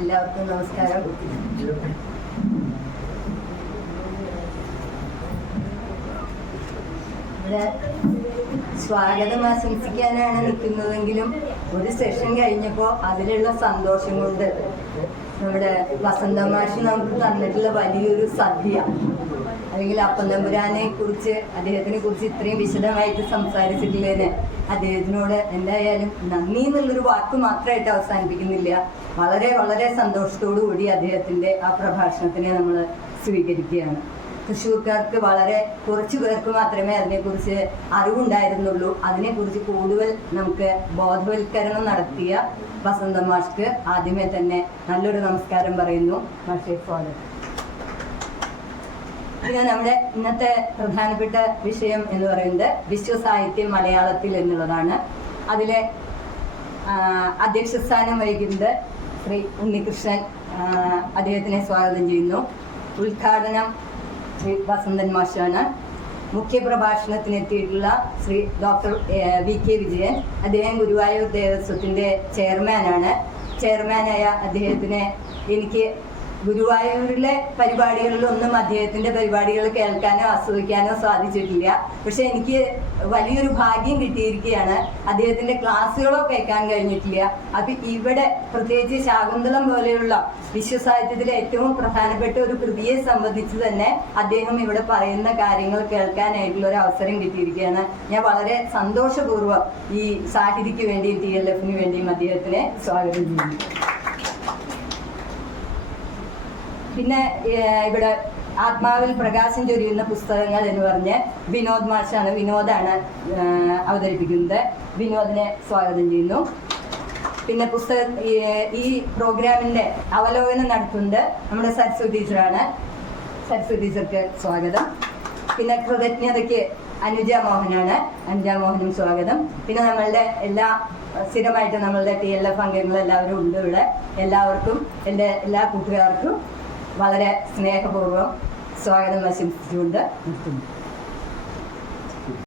എല്ലാവർക്കും നമസ്കാരം. ഇവിടെ സ്വാഗതം ആശംസിക്കാനാണ് നിൽക്കുന്നതെങ്കിലും ഒരു സെഷൻ കഴിഞ്ഞപ്പോൾ അതിലുള്ള സന്തോഷം കൊണ്ട് നമ്മുടെ വസന്തമാഷ് നമുക്ക് തന്നിട്ടുള്ള വലിയൊരു സദ്യ. അല്ലെങ്കിൽ അപ്പന്തമ്പുരാനെ കുറിച്ച് അദ്ദേഹത്തിനെ കുറിച്ച് ഇത്രയും വിശദമായിട്ട് സംസാരിച്ചിട്ടുള്ളതിന് അദ്ദേഹത്തിനോട് എന്തായാലും നന്ദി എന്നുള്ളൊരു വാക്ക് മാത്രമായിട്ട് അവസാനിപ്പിക്കുന്നില്ല. വളരെ വളരെ സന്തോഷത്തോടു കൂടി അദ്ദേഹത്തിന്റെ ആ പ്രഭാഷണത്തിനെ നമ്മൾ സ്വീകരിക്കുകയാണ്. തൃശ്ശൂർക്കാർക്ക് വളരെ കുറച്ചു പേർക്ക് മാത്രമേ അതിനെക്കുറിച്ച് അറിവുണ്ടായിരുന്നുള്ളൂ. അതിനെക്കുറിച്ച് കൂടുതൽ നമുക്ക് ബോധവൽക്കരണം നടത്തിയ വസന്ത മാഷ്ക്ക് ആദ്യമേ തന്നെ നല്ലൊരു നമസ്കാരം പറയുന്നു. മാഷേ സ്വാഗതം. പിന്നെ നമ്മുടെ ഇന്നത്തെ പ്രധാനപ്പെട്ട വിഷയം എന്ന് പറയുന്നത് വിശ്വസാഹിത്യം മലയാളത്തിൽ എന്നുള്ളതാണ്. അതിലെ അധ്യക്ഷസ്ഥാനം അധ്യക്ഷ വഹിക്കുന്നത് ശ്രീ ഉണ്ണികൃഷ്ണൻ അദ്ദേഹത്തിനെ സ്വാഗതം ചെയ്യുന്നു. ഉദ്ഘാടനം ശ്രീ വസന്തൻ മാഷാണ്. മുഖ്യപ്രഭാഷണത്തിന് എത്തിയിട്ടുള്ള Shri doctor V K Vijayan. അദ്ദേഹം ഗുരുവായൂർ ദേവസ്വത്തിന്റെ ചെയർമാനാണ്. ചെയർമാനായ അദ്ദേഹത്തിന് എനിക്ക് ഗുരുവായൂരിലെ പരിപാടികളിലൊന്നും അദ്ദേഹത്തിന്റെ പരിപാടികൾ കേൾക്കാനോ ആസ്വദിക്കാനോ സാധിച്ചിട്ടില്ല. പക്ഷെ എനിക്ക് വലിയൊരു ഭാഗ്യം കിട്ടിയിരിക്കുകയാണ്. അദ്ദേഹത്തിന്റെ ക്ലാസ്സുകളോ കേൾക്കാൻ കഴിഞ്ഞിട്ടില്ല. അപ്പൊ ഇവിടെ പ്രത്യേകിച്ച് ശാകുന്തളം പോലെയുള്ള വിശ്വസാഹിത്യത്തിലെ ഏറ്റവും പ്രധാനപ്പെട്ട ഒരു കൃതിയെ സംബന്ധിച്ച് തന്നെ അദ്ദേഹം ഇവിടെ പറയുന്ന കാര്യങ്ങൾ കേൾക്കാനായിട്ടുള്ള ഒരു അവസരം കിട്ടിയിരിക്കുകയാണ്. ഞാൻ വളരെ സന്തോഷപൂർവം ഈ സാഹിതിക്ക് വേണ്ടിയും ടി എൽ എഫിന് വേണ്ടിയും അദ്ദേഹത്തിനെ സ്വാഗതം ചെയ്യുന്നു. പിന്നെ ഇവിടെ ആത്മാവിൽ പ്രകാശം ചൊരിയുന്ന പുസ്തകങ്ങൾ എന്ന് പറഞ്ഞ് വിനോദ് മാഷാണ് വിനോദാണ് അവതരിപ്പിക്കുന്നത്. വിനോദിനെ സ്വാഗതം ചെയ്യുന്നു. പിന്നെ പുസ്തക ഈ- ഈ പ്രോഗ്രാമിന്റെ അവലോകനം നടത്തുന്നത് നമ്മുടെ സരസ്വതി ടീച്ചറാണ്. സരസ്വതി ടീച്ചർക്ക് സ്വാഗതം. പിന്നെ കൃതജ്ഞതയ്ക്ക് അനുജ മോഹനാണ്. അനുജ മോഹനും സ്വാഗതം. പിന്നെ നമ്മളുടെ എല്ലാ സ്ഥിരമായിട്ട് നമ്മളുടെ ടി എൽ എഫ് അംഗങ്ങൾ എല്ലാവരും ഉണ്ട് ഇവിടെ. എല്ലാവർക്കും എന്റെ എല്ലാ കൂട്ടുകാർക്കും വളരെ സ്നേഹപൂർവം സ്വാഗതം ആശംസിച്ചുകൊണ്ട് നിർത്തുന്നു.